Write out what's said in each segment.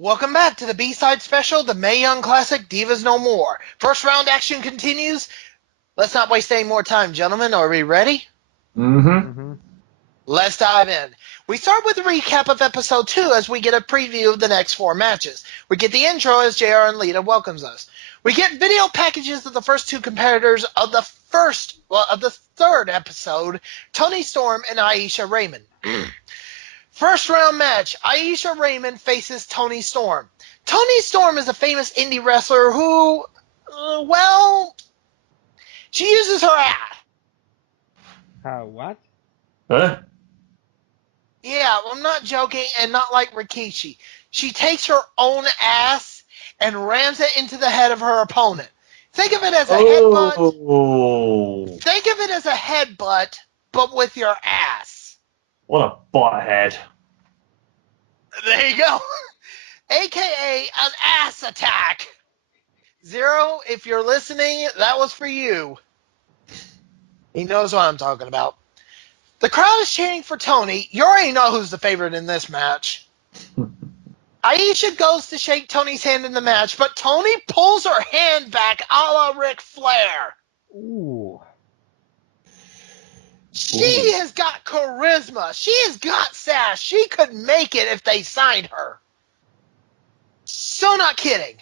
Welcome back to the B-side special, the Mae Young Classic, Divas No More. First round action continues. Let's not waste any more time, gentlemen. Are we ready? Mm-hmm. Let's dive in. We start with a recap of episode 2 as we get a preview of the next 4 matches. We get the intro as JR and Lita welcomes us. We get video packages of the first 2 competitors of the third episode, Toni Storm and Aisha Raymond. First round match, Aisha Raymond faces Toni Storm. Toni Storm is a famous indie wrestler who, she uses her ass. What? Huh? Yeah, I'm not joking, and not like Rikishi. She takes her own ass and rams it into the head of her opponent. Think of it as a headbutt. Think of it as a headbutt, but with your ass. What a butthead. There you go. AKA an ass attack. Zero, if you're listening, that was for you. He knows what I'm talking about. The crowd is cheering for Toni. You already know who's the favorite in this match. Aisha goes to shake Toni's hand in the match, but Toni pulls her hand back a la Ric Flair. Ooh. She has got charisma. She has got sass. She could make it if they signed her. So not kidding.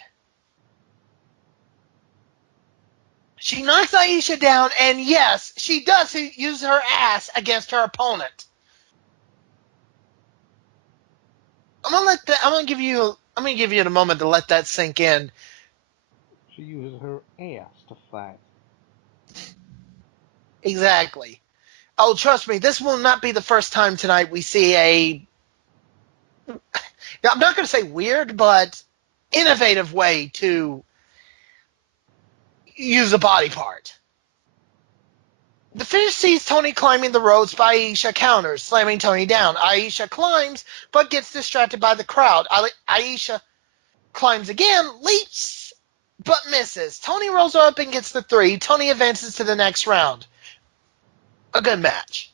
She knocks Aisha down, and yes, she does use her ass against her opponent. I'm gonna give you a moment to let that sink in. She uses her ass to fight. Exactly. Oh, trust me, this will not be the first time tonight we see I'm not going to say weird, but innovative way to use a body part. The finish sees Toni climbing the ropes, but Aisha counters, slamming Toni down. Aisha climbs, but gets distracted by the crowd. Aisha climbs again, leaps, but misses. Toni rolls her up and gets the 3. Toni advances to the next round. A good match.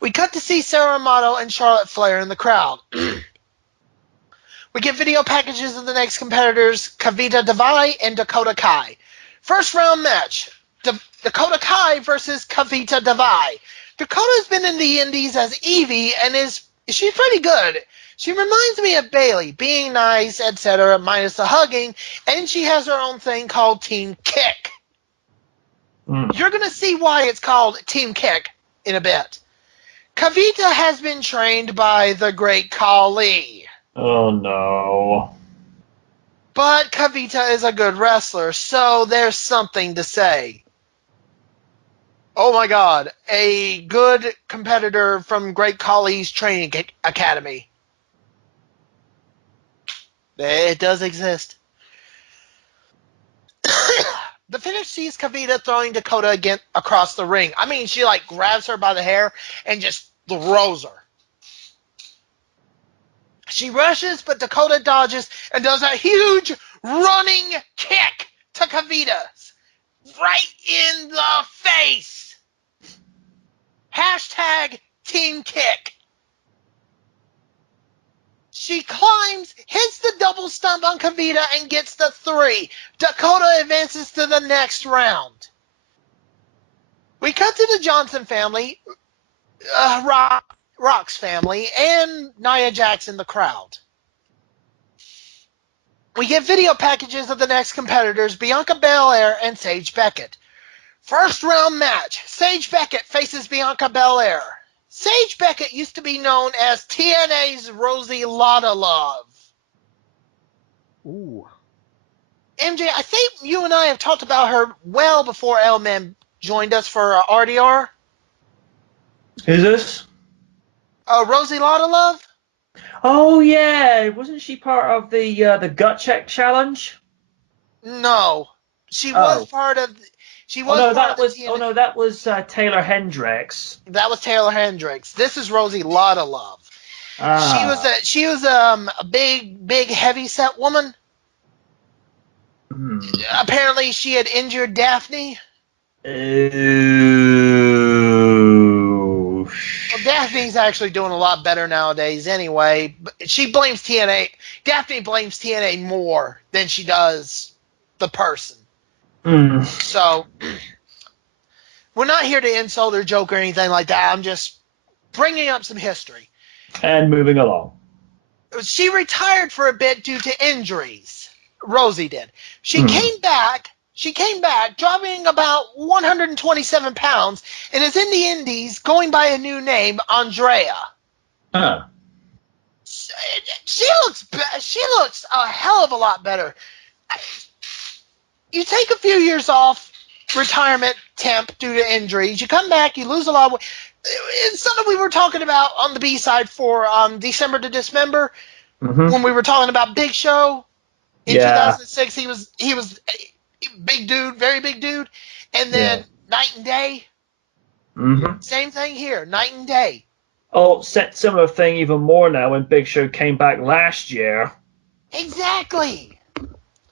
We cut to see Sarah Amato and Charlotte Flair in the crowd. We get video packages of the next competitors, Kavita Devai and Dakota Kai. First round match, Dakota Kai versus Kavita Devai. Dakota's been in the indies as Evie, and she's pretty good. She reminds me of Bayley, being nice, etc., minus the hugging, and she has her own thing called Team Kick. You're going to see why it's called Team Kick in a bit. Kavita has been trained by the great Khali. Oh, no. But Kavita is a good wrestler, so there's something to say. Oh my God, a good competitor from Great Khali's training academy. It does exist. The finish sees Kavita throwing Dakota again across the ring. I mean, she grabs her by the hair and just throws her. She rushes, but Dakota dodges and does a huge running kick to Kavita. Right in the face. Hashtag Team Kick. She climbs, hits the double stomp on Kavita, and gets the 3. Dakota advances to the next round. We cut to the Johnson family, Rock's family, and Nia Jax in the crowd. We get video packages of the next competitors, Bianca Belair and Sage Beckett. First round match, Sage Beckett faces Bianca Belair. Sage Beckett used to be known as TNA's Rosie Lotta Love. Ooh. MJ, I think you and I have talked about her well before L-Man joined us for RDR. Who's this? Rosie Lotta Love? Oh, yeah. Wasn't she part of the gut check challenge? No. She was part of... that was Taylor Hendricks. That was Taylor Hendricks. This is Rosie Lotta Love. Ah. She was a big heavy set woman. Apparently she had injured Daphne. Ooh. Well, Daphne's actually doing a lot better nowadays anyway. But she blames TNA. Daphne blames TNA more than she does the person. Mm. So we're not here to insult or joke or anything like that. I'm just bringing up some history. And moving along. She retired for a bit due to injuries. Rosie did. She Hmm. came back. She came back, dropping about 127 pounds, and is in the Indies, going by a new name, Andrea. Huh. She looks a hell of a lot better. You take a few years off, retirement temp due to injuries. You come back, you lose a lot of weight. It's something we were talking about on the B side for December to Dismember Mm-hmm. when we were talking about Big Show in Yeah. 2006. He was a big dude, very big dude, and Yeah. then night and day. Mm-hmm. Same thing here, night and day. Oh, similar thing even more now when Big Show came back last year. Exactly.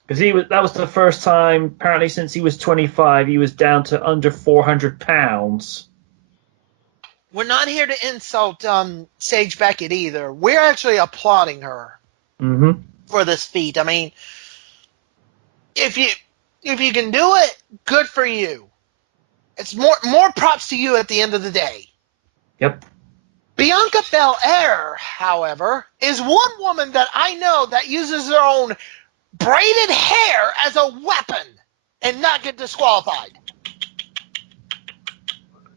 Because that was the first time, apparently, since he was 25, he was down to under 400 pounds. We're not here to insult Sage Beckett either. We're actually applauding her Mm-hmm. for this feat. I mean, if you can do it, good for you. It's more props to you at the end of the day. Yep. Bianca Belair, however, is one woman that I know that uses her own braided hair as a weapon and not get disqualified.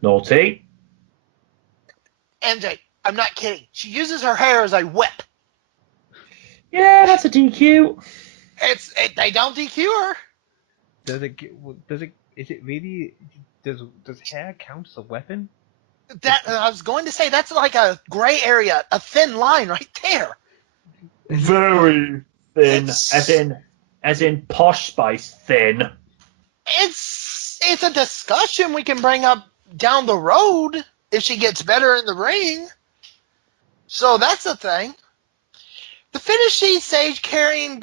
Naughty. MJ, I'm not kidding. She uses her hair as a whip. Yeah, that's a DQ. They don't DQ her. Does it? Does it? Is it really? Does hair count as a weapon? That I was going to say that's like a gray area, a thin line right there. Very thin, It's as in Posh Spice thin. it's a discussion we can bring up down the road if she gets better in the ring. So that's the thing. The finish sees Sage carrying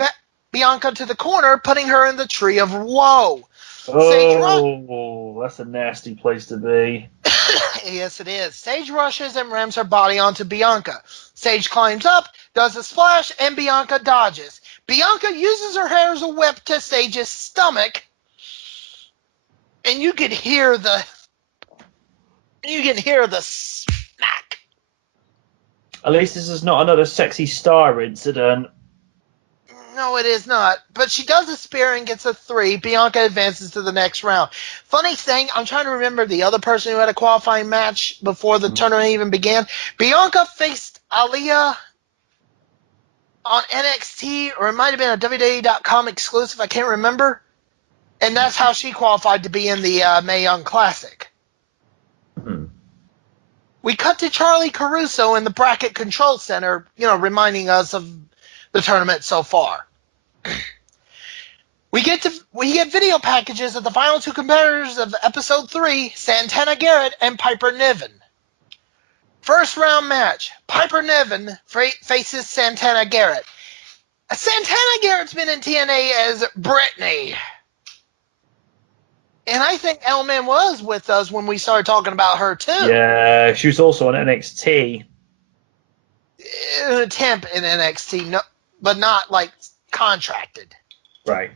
Bianca to the corner, putting her in the tree of woe. Oh, that's a nasty place to be. Yes, it is. Sage rushes and rams her body onto Bianca. Sage climbs up, does a splash, and Bianca dodges. Bianca uses her hair as a whip to Sage's stomach, and you can hear the smack. At least this is not another sexy star incident. No, it is not. But she does a spear and gets a 3. Bianca advances to the next round. Funny thing, I'm trying to remember the other person who had a qualifying match before the tournament even began. Bianca faced Aaliyah on NXT, or it might have been a WWE.com exclusive. I can't remember. And that's how she qualified to be in the Mae Young Classic. Hmm. We cut to Charlie Caruso in the bracket control center, reminding us of the tournament so far. We get video packages of the final two competitors of episode 3, Santana Garrett and Piper Niven. First round match, Piper Niven faces Santana Garrett. Santana Garrett's been in TNA as Brittany. And I think Elman was with us when we started talking about her too. Yeah, she was also on NXT. Temp in NXT, no, but not like contracted. Right.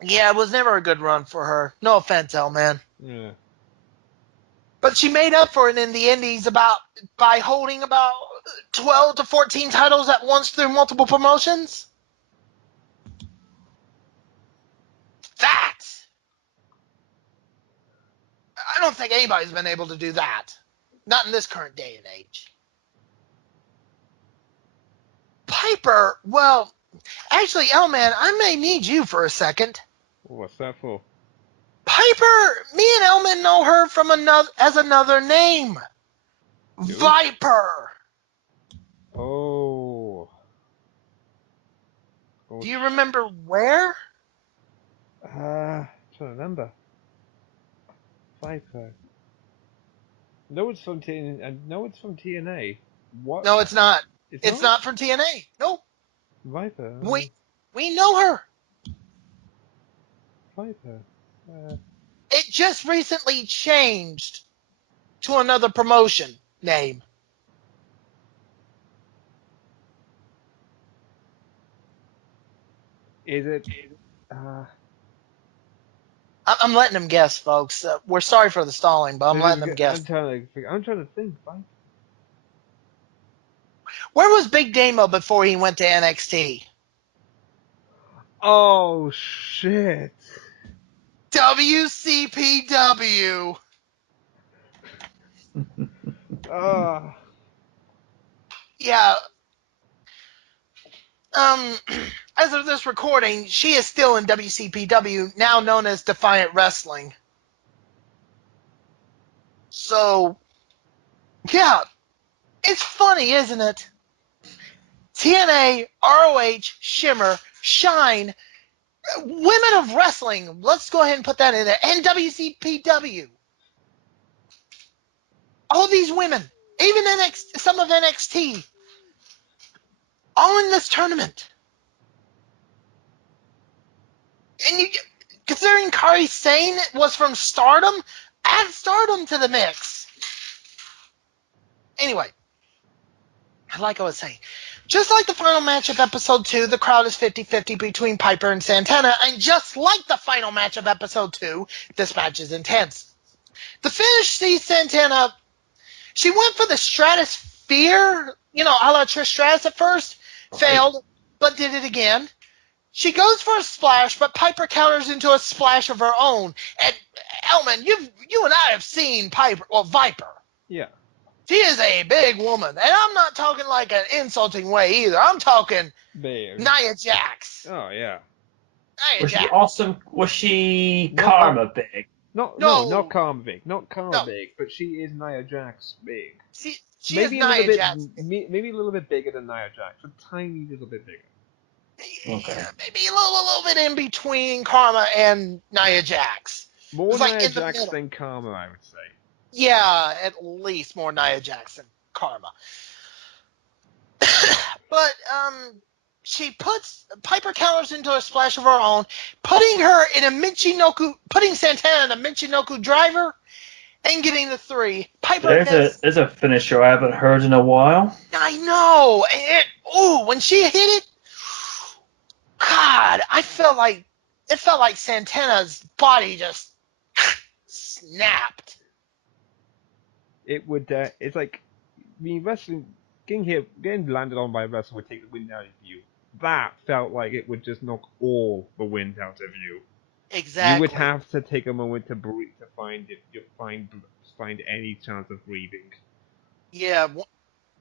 Yeah, it was never a good run for her. No offense, Elman. Yeah. But she made up for it in the Indies by holding about 12 to 14 titles at once through multiple promotions. That! I don't think anybody's been able to do that. Not in this current day and age. Piper, well, actually, Elman, I may need you for a second. What's that for? Piper, me and Elman know her from another name. Do? Viper. Oh. Do you remember where? Trying to remember. Viper. No, it's from TNA. No, it's from TNA. What? No, it's not. It's Not? not from TNA. Nope. Viper. We know her. Viper. It just recently changed to another promotion name. Is it? I'm letting them guess, folks. We're sorry for the stalling, but I'm letting them guess. I'm trying to think. Right? Where was Big Damo before he went to NXT? Oh shit! WCPW. Ah. Yeah. As of this recording, she is still in WCPW, now known as Defiant Wrestling. So, yeah, it's funny, isn't it? TNA, ROH, Shimmer, Shine, Women of Wrestling. Let's go ahead and put that in there. And WCPW. All these women, even some of NXT, all in this tournament. And considering Kairi Sane was from Stardom, add Stardom to the mix. Anyway, like I was saying, just like the final match of episode 2, the crowd is 50-50 between Piper and Santana, and just like the final match of episode 2, this match is intense. The finish sees Santana, she went for the Stratosphere, a la Trish Stratus at first, failed, but did it again. She goes for a splash, but Piper counters into a splash of her own. And Elman, you and I have seen Viper. Yeah. She is a big woman, and I'm not talking like an insulting way either. I'm talking Big. Nia Jax. Oh yeah. Nia Was Jax. she awesome? Was she No, Karma big? Not Karma big, but she is Nia Jax big. She Maybe is a little Nia bit, Jax. maybe a little bit bigger than Nia Jax, a tiny little bit bigger. Okay. Yeah, maybe a little bit in between Karma and Nia Jax. More It's like Nia in the Jax middle. than Karma, I would say. Yeah, at least more Nia Jax than Karma. But Piper counters into a splash of her own, putting Santana in a Michinoku driver, and getting the 3. Piper There's a finisher I haven't heard in a while. I know. When she hit it, God, it felt like Santana's body just snapped. It would. It's like, wrestling, getting landed on by a wrestler would take the wind out of you. That felt like it would just knock all the wind out of you. Exactly. You would have to take a moment to breathe to find any chance of breathing. Yeah,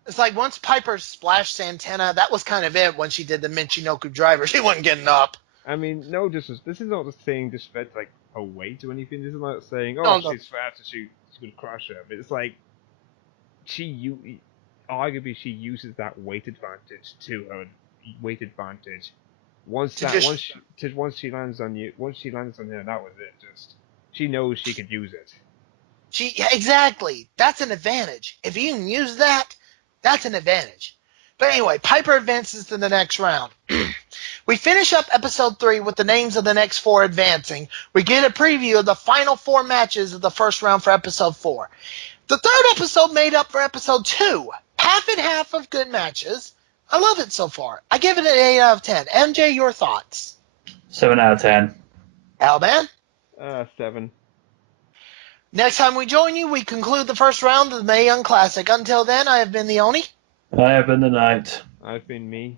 it's like once Piper splashed Santana, that was kind of it when she did the Michinoku driver. She wasn't getting up. I mean, no, this is not the saying disrespect like her weight or anything. This is not saying, No, oh, no. she's fat, so she would crush her. But it's like arguably she uses that weight advantage to her weight advantage. Once she lands on her, that was it. Just she knows she could use it. Exactly. That's an advantage. If you can use that, that's an advantage. But anyway, Piper advances to the next round. We finish up episode 3 with the names of the next 4 advancing. We get a preview of the final 4 matches of the first round for episode 4. The third episode made up for episode 2. Half and half of good matches. I love it so far. I give it an 8 out of 10. MJ, your thoughts? 7 out of 10. Alban? 7. Next time we join you, we conclude the first round of the Mae Young Classic. Until then, I have been the Oni. I have been the Knight. I've been me.